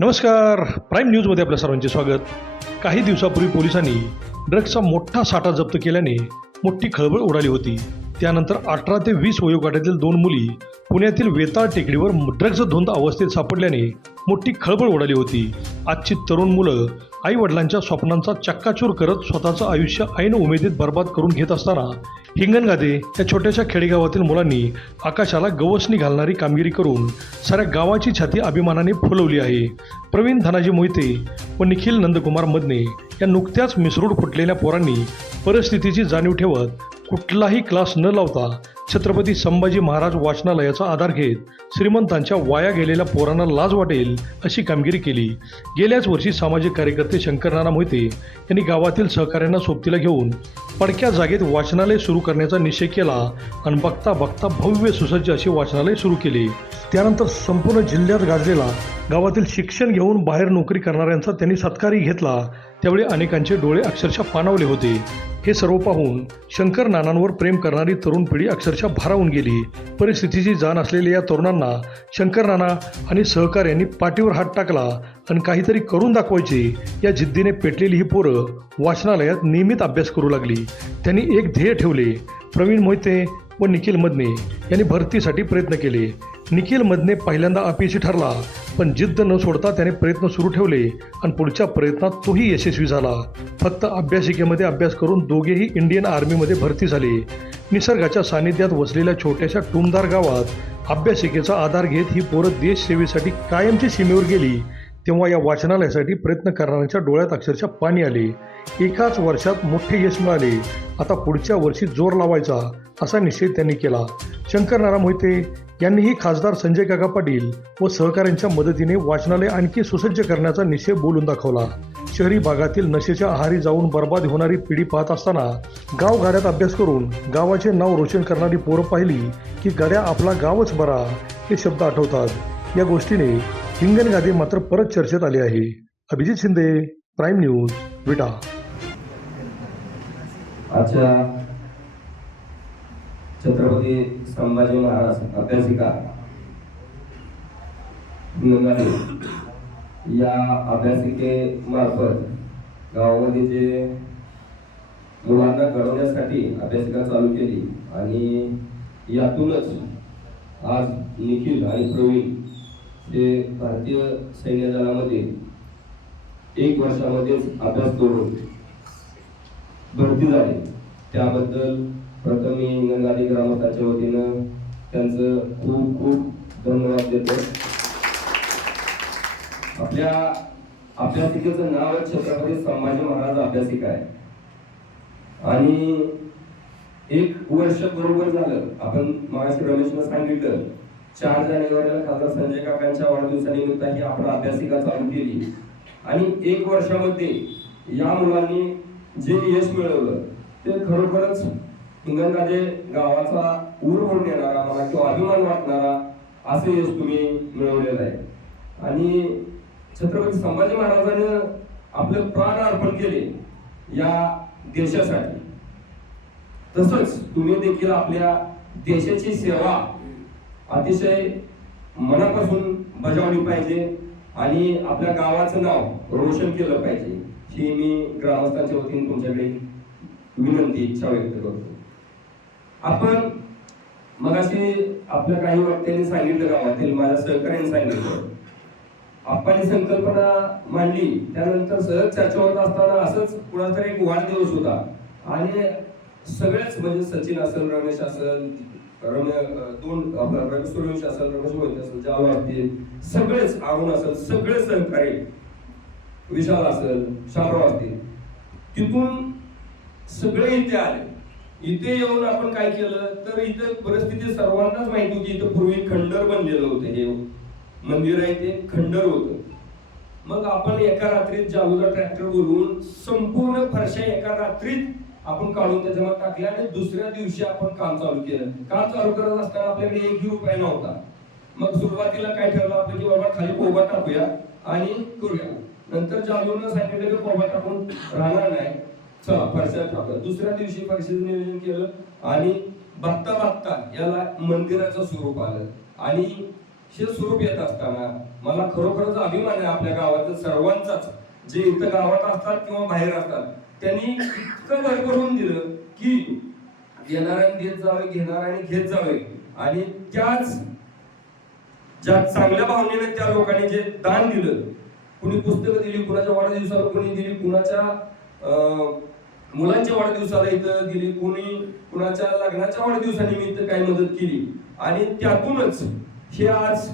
नमस्कार. प्राईम न्यूजमध्ये आपल्या सर्वांचे स्वागत. काही दिवसापूर्वी पोलिसांनी ड्रग्सचा मोठा साठा जप्त केल्याने मोठी खळबळ उडाली होती. त्यानंतर अठरा ते वीस वयोगटातील दोन मुली पुण्यातील वेताळ टेकडीवर ड्रग्ज धुंद अवस्थेत सापडल्याने मोठी खळबळ उडाली होती. आजची तरुण मुलं आई वडिलांच्या स्वप्नांचा चक्काचूर करत स्वतःचं आयुष्य ऐन उमेदीत बर्बाद करून घेत असताना हिंगणगादे या छोट्याशा खेडेगावातील मुलांनी आकाशाला गवसणी घालणारी कामगिरी करून साऱ्या गावाची छाती अभिमानाने फुलवली आहे. प्रवीण धनाजी मोहिते व निखिल नंदकुमार मदने या नुकत्याच मिसरूड फुटलेल्या पोरांनी परिस्थितीची जाणीव ठेवत कुठलाही क्लास न लावता छत्रपती संभाजी महाराज वाचनालयाचा आधार घेत श्रीमंतांच्या वाया गेलेल्या पोरांना लाज वाटेल अशी कामगिरी केली. गेल्याच वर्षी सामाजिक कार्यकर्ते शंकरनाना मोहिते यांनी गावातील सहकाऱ्यांना सोबतीला घेऊन पडक्या जागेत वाचनालय सुरू करण्याचा निश्चय केला आणि बघता बघता भव्य सुसज्ज असे वाचनालय सुरू केले. त्यानंतर संपूर्ण जिल्ह्यात गाजलेला गावातील शिक्षण घेऊन बाहेर नोकरी करणाऱ्यांचा त्यांनी सत्कारही घेतला. त्यावेळी अनेकांचे डोळे अक्षरशः पाणावले होते. हे सर्व पाहून शंकर नानांवर प्रेम करणारी तरुण पिढी अक्षरशः भारावून गेली. परिस्थितीची जाण असलेल्या या तरुणांना शंकर नाना आणि सहकार्यांनी पाठीवर हात टाकला आणि काहीतरी करून दाखवायचे या जिद्दीने पेटलेली ही पोरं वाचनालयात नियमित अभ्यास करू लागली. त्यांनी एक ध्येय ठेवले. प्रवीण मोहिते व निखिल मदने यांनी भरतीसाठी प्रयत्न केले. निखिल मदने पहिल्यांदा अपयशी ठरला पण जिद्द न सोडता त्याने प्रयत्न सुरू ठेवले आणि पुढच्या प्रयत्नात तोही यशस्वी झाला. फक्त अभ्यासिकेमध्ये अभ्यास करून दोघेही इंडियन आर्मीमध्ये भरती झाले. निसर्गाच्या सानिध्यात वसलेल्या छोट्याशा टुमदार गावात अभ्यासिकेचा आधार घेत ही पोरं देशसेवेसाठी कायमची सीमेवर गेली. तेव्हा या वाचनालयासाठी प्रयत्न करणाऱ्यांच्या डोळ्यात अक्षरशः पाणी आले. एकाच वर्षात मोठे यश मिळाले. आता पुढच्या वर्षी जोर लावायचा असा निश्चय त्यांनी केला. शंकर नारा मोहिते यांनीही खासदार संजय काका पाटील व सहकाऱ्यांच्या मदतीने वाचनालय आणखी सुसज्ज करण्याचा निश्चय बोलून दाखवला. शहरी भागातील नशेच्या आहारी जाऊन बर्बाद होणारी पिढी पाहत असताना गाव गाड्यात अभ्यास करून गावाचे नाव रोशन करणारी पोरं पाहिली की गड्या आपला गावच बरा हे शब्द आठवतात. या गोष्टीने हिंगणगादी मात्र परत चर्चेत आली आहे. Abhijit Shinde prime news Vita. अच्छा. छत्रपती संभाजी महाराज अभ्यासिका या अभ्यासिकेमार्फत गावामध्ये जे मुलांना घडवण्यासाठी अभ्यासिका चालू केली आणि यातूनच आज निखिल आणि प्रवीण हे भारतीय सैन्य दलामध्ये एक वर्षामध्येच अभ्यास करून भरती झाले. त्याबद्दल प्रथम मी हिंगणगादी ग्रामस्थांच्या वतीनं त्यांचं खूप खूप धन्यवाद देतो. आपल्या अभ्यासिकेचं नाव छत्रपती संभाजी महाराज अभ्यासिका आहे. आणि एक वर्ष बरोबर झालं आपण महाराष्ट्र रमेशनं सांगितलं चार जानेवारीला खासदार संजय काकांच्या वाढदिवसानिमित्त ही आपण अभ्यासिका चालू केली. आणि एक वर्षामध्ये या मुलांनी जे यश मिळवलं ते खरोखरच हिंगणराजे गावाचा ऊर म्हणून येणारा मला किंवा अभिमान वाटणारा असं यश तुम्ही मिळवलेलं आहे. आणि छत्रपती संभाजी महाराजांनी आपले प्राण अर्पण केले या देशासाठी. तसंच तुम्ही देखील आपल्या देशाची सेवा अतिशय मनापासून बजावली पाहिजे आणि आपल्या गावाचं नाव रोशन केलं पाहिजे ही मी ग्रामस्थांच्या वतीने तुमच्याकडे विनंती इच्छा व्यक्त करतो. आपण मगाशी आपल्या काही वक्त्यांनी सांगितलं गावातील माझ्या सहकार्याने सांगितलं. आपण संकल्पना मांडली. त्यानंतर सहज चर्चा होत असताना असंच कुणाचा एक वाढदिवस होता. आणि सगळेच म्हणजे सचिन असेल रमेश असेल रमे दोन आपला रमेश सूर्यवंशी असेल रमेश मोहिते असेल जावळ असतील सगळेच अरुण असेल सगळे सहकारी विशाल असेल शामराव असतील तिथून सगळे इथे आले. इथे येऊन आपण काय केलं? तर इथं परिस्थिती सर्वांनाच माहिती होती. इथं पूर्वी खंडर बनलेलं होतं हे. मंदिर आहे ते खंडर होतं. मग आपण एका रात्रीत जालूला ट्रॅक्टर बोलवून संपूर्ण फरशा एका रात्रीत आपण काढून त्याच्यामध्ये टाकल्या आणि दुसऱ्या दिवशी आपण काम चालू केलं. काम चालू करत असताना आपल्याकडे एकही रुपया नव्हता. मग सुरुवातीला काय ठरलं आपलं की बाबा खाली कोबा टाकूया आणि करूया. नंतर जालूनं सांगितलं की कोबा टाकून राहणार नाही. फरशा टाकूया दुसऱ्या दिवशी फरशीचं नियोजन केलं आणि बघता बघता याला मंदिराचं स्वरूप आलं. आणि हे स्वरूप येत असताना मला खरोखरच अभिमान आहे आपल्या गावातील सर्वांचाच. जे इथं गावात असतात किंवा बाहेर असतात त्यांनी इतकं भरभरून दिलं की येणाऱ्यांनी देत जावे घेणाऱ्याने घेत जावे. आणि त्याच ज्या चांगल्या भावनेने त्या लोकांनी जे दान दिलं कुणी पुस्तकं दिली कुणाच्या वाढदिवसाला कुणी दिली कुणाच्या अं, मुलांच्या वाढदिवसाला इथं दिली कुणी कुणाच्या लग्नाच्या वाढदिवसानिमित्त काही मदत केली. आणि त्यातूनच हे आज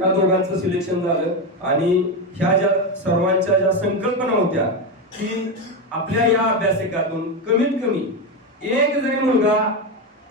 या दोघांचं सिलेक्शन झालं. आणि ह्या ज्या सर्वांच्या ज्या संकल्पना होत्या की आपल्या या अभ्यासिकातून कमीत कमी एक जरी मुलगा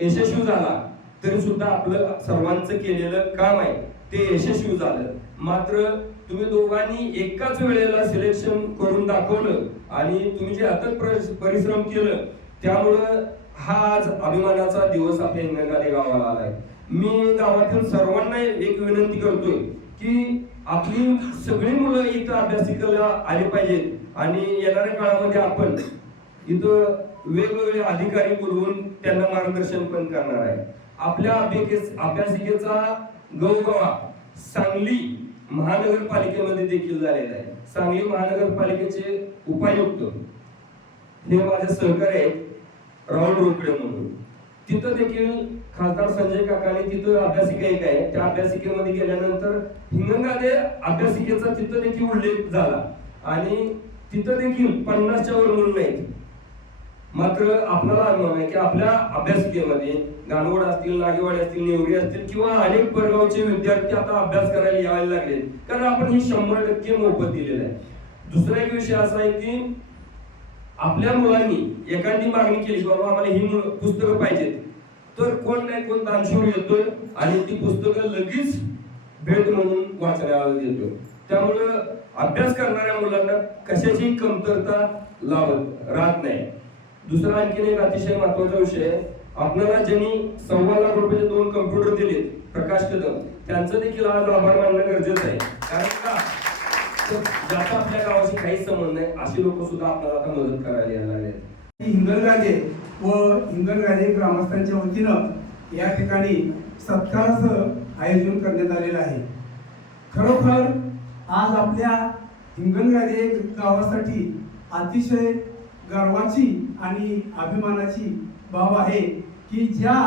यशस्वी झाला तरी सुद्धा आपलं सर्वांचं केलेलं काम आहे. ते यशस्वी झालं. मात्र तुम्ही दोघांनी एकाच वेळेला सिलेक्शन करून दाखवलं आणि तुम्ही जे अथक परिश्रम केलं त्यामुळं हा आज अभिमानाचा दिवस आपल्या हिंगणघाटे गावाला आलाय. मी गावातील सर्वांना एक विनंती करतोय की आपली सगळी मुलं इथं अभ्यासिकाला आली पाहिजेत आणि येणाऱ्या काळामध्ये आपण इथं वेगवेगळे अधिकारी बोलवून त्यांना मार्गदर्शन पण करणार आहे. आपल्या अभ्यासिकेचा गौरवा सांगली महानगरपालिकेमध्ये देखील झालेला आहे. सांगली महानगरपालिकेचे उपायुक्त हे माझे सहकारी आहेत राहुल रोकडे म्हणून. तिथं देखील खासदार संजय काकाने तिथं अभ्यासिका एक आहे. त्या अभ्यासिकेमध्ये गेल्यानंतर हिंगंगादे अभ्यासिकेचा तिथं देखील उल्लेख झाला. आणि तिथं देखील पन्नासच्या वर म्हणून नाहीत. मात्र आपल्याला अभिमान आहे की आपल्या अभ्यासिकेमध्ये गानवड असतील नागेवाडी असतील नेवरी असतील किंवा अनेक परगावचे विद्यार्थी आता अभ्यास करायला यायला लागले कारण आपण हे शंभर टक्के मोफत दिलेलं आहे. दुसरा एक विषय असा आहे की आपल्या मुलांनी एखादी मागणी केली की बाबा आम्हाला ही पुस्तकं पाहिजेत. तर कोण नाही कोण दानशूर येतोय आणि ती पुस्तकं लगेच भेट म्हणून वाचण्याला देतो त्यामुळं अभ्यास करणाऱ्या मुलांना कशाची कमतरता लावत राहत नाही. दुसरा आणखीन एक अतिशय महत्त्वाचा विषय. आहे आपल्याला ज्यांनी सव्वा लाख रुपयाचे दोन कम्प्युटर दिले प्रकाश कदम त्यांचं देखील आज आभार मानणं गरजेचं आहे. कारण का? ज्याचा आपल्या गावाशी काहीच संबंध नाही अशी लोक सुद्धा आपल्याला आता मदत करायला यायला लागले हिंगणगादे व हिंगणगादे ग्रामस्थांच्या वतीनं या ठिकाणी सत्काराचं आयोजन करण्यात आलेलं आहे. खरोखर आज आपल्या हिंगणगादे गावासाठी अतिशय गर्वाची आणि अभिमानाची बाब आहे की ज्या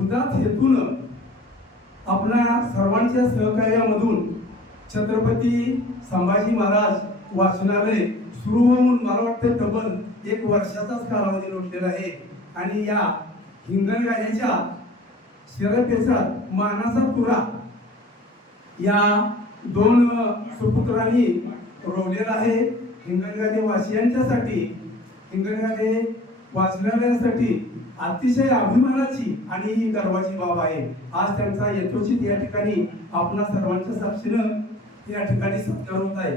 उदात हेतून आपल्या सर्वांच्या सहकार्यामधून छत्रपती संभाजी महाराज वाचनालय सुरू होऊन मला वाटतं तब्बल एक वर्षाचाच कालावधी लोटलेला आहे. आणि या हिंगणगाड्याच्या शरपेचात मानाचा तुरा या दोन सुपुत्रांनी रोवलेला आहे. हिंगणगाडे वासियांच्यासाठी हिंगणगाडे वाचनालयासाठी अतिशय अभिमानाची आणि ही गर्वाची बाब आहे. आज त्यांचा यथोचित या ठिकाणी आपणा सर्वांच्या साक्षीनं या ठिकाणी सत्कार होत आहे.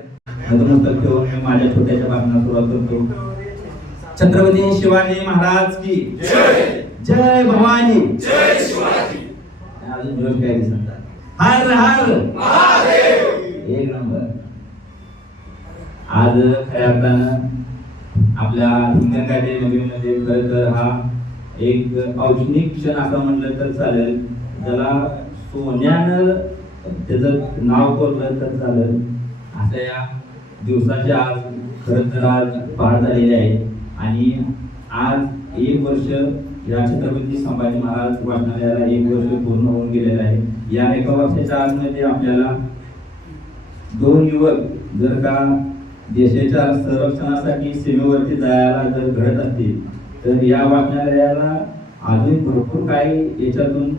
माझ्या छोट्याशा भाषणात सुरुवात करतो. छत्रपती शिवाजी महाराज की जय! भवानी! अजून जोश काय दिसत हर हर एक नंबर. आज खऱ्या अर्थानं आपल्या हिंगणघाटी म्हणजे खरं तर हा एक औष्णिक क्षण असं म्हटलं तर चालेल. त्याला सोन्यानं त्याचं नाव कोरलं तर चालेल. असं या दिवसाचे आज खरं तर आज पार झालेले आहे. आणि आज एक वर्ष या छत्रपती संभाजी महाराज वाचनालयाला एक वर्ष पूर्ण होऊन गेलेलं आहे. या एका वर्षाच्या आतमध्ये आपल्याला दोन युवक जर का देशाच्या संरक्षणासाठी सीमेवरती जायला जर घडत असतील तर या वाचनालयाला अजून भरपूर काही याच्यातून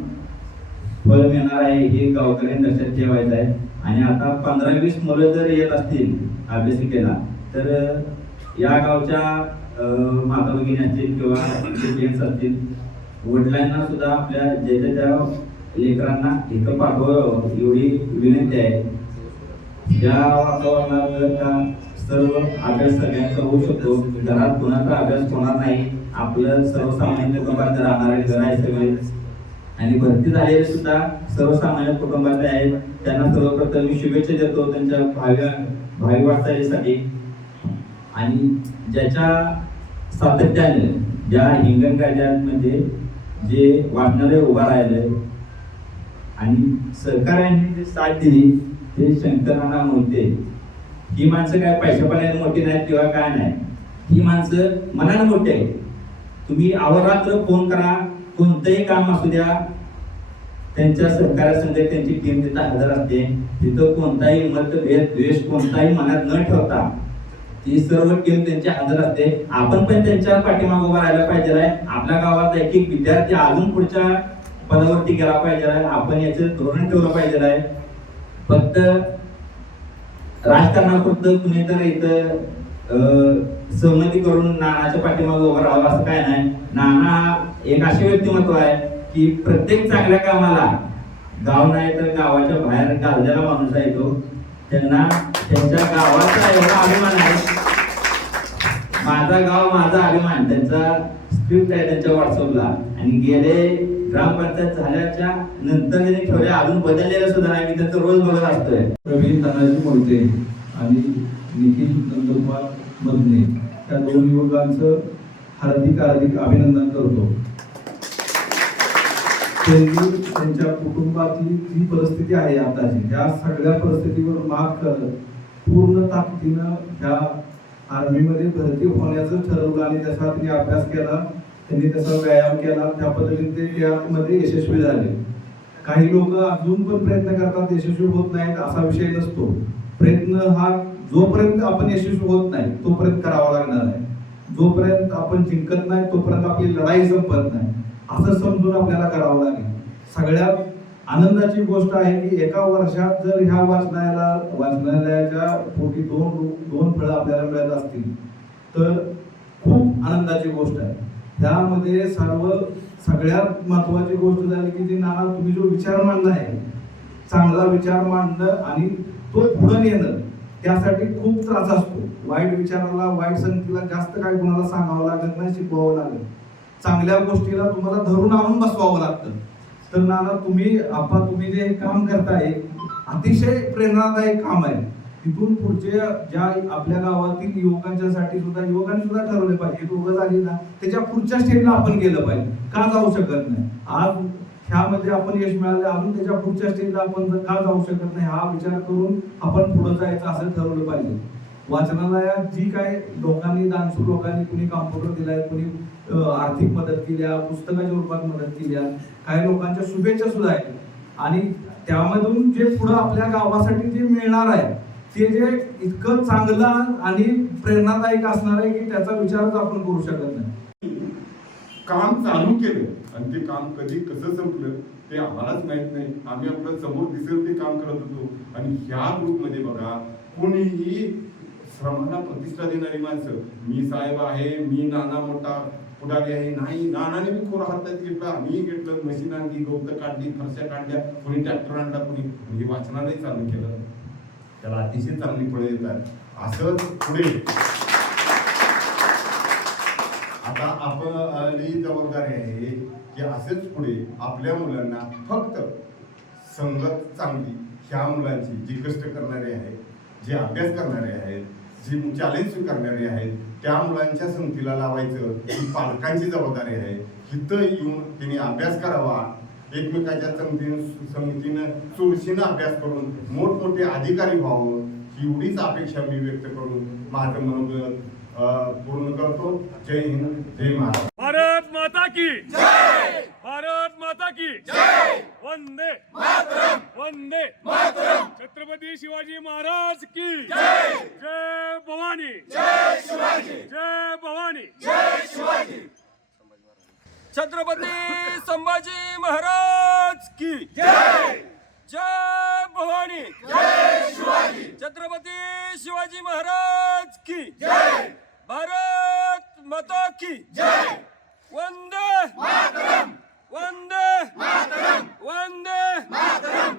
फळ मिळणार आहे हे गावकऱ्यांनी लक्षात ठेवायचं आहे. आणि आता पंधरा वीस मुलं जर येत असतील अभ्यासिकेला तर या गावच्या माता भगिनी असतील किंवा जेंट्स असतील वडिलांना सुद्धा आपल्या ज्याच्या त्या लेकरांना इथं पाठवावं एवढी विनंती आहे. ज्या वातावरणात सर्व अभ्यास सगळ्यांचा होऊ शकतो. घरात कुणाचा अभ्यास होणार नाही. आपलं सर्वसामान्य कुटुंबात राहणारे घर आहे सगळे. आणि भरती झालेले सुद्धा सर्वसामान्य कुटुंबातले आहेत. त्यांना सर्वप्रथम मी शुभेच्छा देतो त्यांच्या भावी भावी वाटचालीसाठी. आणि ज्याच्या सातत्याने ज्या हिंगणगाड्यांमध्ये जे वाढणारे उभा राहिले आणि सहकार्याने जे साथ दिली ते शंकरांना मोठे ही माणसं काय पैशा मोठी नाहीत किंवा काय नाही. ही माणसं मनाने मोठी आहेत. तुम्ही अहोरात्र फोन करा कोणतंही काम असू द्या. त्यांच्या सहकार्यासंग त्यांची टीम तिथं हजर असते. तिथं कोणताही मतभेद द्वेष कोणताही मनात न ठेवता ती सर्व टीम त्यांची हजर असते. आपण पण त्यांच्या पाठीमागे उभा राहायला पाहिजे आहे. आपल्या गावात एक एक विद्यार्थी अजून पुढच्या पदावरती गेला पाहिजे आहे. आपण याचं धोरण ठेवलं पाहिजे आहे. फक्त राजकारणाबद्दल कुणी तर इथं सहमती करून नानाच्या पाठीमागे उभं राहावं असं काय नाही. नाना हा एक असे व्यक्तिमत्व आहे की प्रत्येक चांगल्या कामाला गाव नाही तर गावाच्या बाहेर गाजलेला माणूस आहे तो. त्यांना त्यांच्या गावाचा एवढा अभिमान आहे. माझा गाव माझा अभिमान. त्यांचा स्क्रिप्ट आहे त्यांच्या व्हॉट्सअपला आणि गेले ग्रामपंचायत झाल्याच्यानंतर त्यांनी ठेवले अजून बदललेलं सुद्धा नाही. मी त्यांचं रोज बघत असतोय. प्रवीण तानाजी मोहिते आणि निखिल नंदकुमार मधने त्या दोन युवकांचं हार्दिक हार्दिक अभिनंदन करतो. त्यांनी त्यांच्या कुटुंबातली जी परिस्थिती आहे आताची त्या सगळ्या परिस्थितीवर मात करत पूर्ण ताकदीनं ह्या आर्मीमध्ये भरती होण्याचं ठरवलं आणि त्याचा अभ्यास केला. त्यांनी त्याचा व्यायाम केला त्या पद्धतीने ते यामध्ये यशस्वी झाले. काही लोक अजून पण प्रयत्न करतात यशस्वी होत नाहीत असा विषय नसतो. प्रयत्न हा जोपर्यंत आपण यशस्वी होत नाही तोपर्यंत करावा लागणार आहे. जोपर्यंत आपण जिंकत नाही तोपर्यंत आपली लढाई संपत नाही. असं समजून आपल्याला करावं लागेल. सगळ्यात आनंदाची गोष्ट आहे की एका वर्षात जर ह्या वाचनालयाला वाचनालयाच्या पोटी दोन दोन फळं आपल्याला मिळत असतील तर खूप आनंदाची गोष्ट आहे. त्यामध्ये सर्व सगळ्यात महत्वाची गोष्ट झाली की ती नाना तुम्ही जो विचार मांडला आहे चांगला विचार मांडणं आणि तो पुढे नेणं त्यासाठी खूप त्रास असतो. वाईट विचाराला वाईट संगतीला जास्त काय कुणाला सांगावं लागत नाही शिकवावं लागत. चांगल्या गोष्टीला तुम्हाला धरून आणून बसवावं लागतं. तर नाना तुम्ही आपा तुम्ही जे काम करताय अतिशय प्रेरणादायक काम आहे. तिथून पुढचे ज्या आपल्या गावातील युवकांच्यासाठी सुद्धा युवकांनी सुद्धा ठरवले पाहिजे. दोघं झाली ना त्याच्या पुढच्या स्टेपला आपण गेलं पाहिजे. का जाऊ शकत नाही? आज ह्यामध्ये आपण यश मिळालं अजून त्याच्या पुढच्या स्टेजला आपण का जाऊ शकत नाही हा विचार करून आपण पुढे जायचं असं ठरवलं पाहिजे. वाचनालयात जी काय लोकांनी दानशूर लोकांनी कुणी कॉम्प्युटर दिलाय कुणी आर्थिक मदत केल्या पुस्तकाच्या रूपात मदत केल्या काही लोकांच्या शुभेच्छा सुद्धा आहेत. आणि त्यामधून जे पुढं आपल्या गावासाठी जे मिळणार आहे ते जे इतकं चांगलं आणि प्रेरणादायक असणार आहे की त्याचा विचारच आपण करू शकत नाही. काम चालू केलं आणि ते काम कधी कसं संपलं ते आम्हालाच माहीत नाही. आम्ही आपलं समोर दिसेल ते काम करत होतो. आणि ह्या ग्रुपमध्ये बघा कोणीही श्रमाला प्रतिष्ठा देणारी माणसं मी साहेब आहे मी नाना मोठा पुढारी आहे नाही नानाने मी खोर हातात घेतलं आम्ही घेतलं मशीन आणली गवत काढली फरशा काढल्या कोणी ट्रॅक्टर आणला कोणी हे वाचनालय चालू केलं. त्याला अतिशय चांगली फळं येतात. असंच पुढे. आता आपली जबाबदारी आहे की असेच पुढे आपल्या मुलांना फक्त संगत चांगली ह्या मुलांची जी कष्ट करणारे आहेत जे अभ्यास करणारे आहेत जी चॅलेंज स्वीकारणारे आहेत त्या मुलांच्या संगतीला लावायचं ही पालकांची जबाबदारी आहे. तिथं येऊन त्यांनी अभ्यास करावा एकमेकाच्या संगतीनं संगतीनं चुरशीनं अभ्यास करून मोठमोठे अधिकारी व्हावं एवढीच अपेक्षा मी व्यक्त करून माझं मनोगत पूर्ण करतो. जय हिंद जय महाराज भारत माता की जय! भारत माता की जय! वंदे वंदे छत्रपती शिवाजी महाराज की जय! भवानी! जय शिवाजी! जय भवानी! छत्रपती संभाजी महाराज की जय! जय भवानी! जय शिवाजी छत्रपती शिवाजी महाराज की जय भारत माता की जय वंदे मातरम! वंदे मातरम! वंदे मातरम!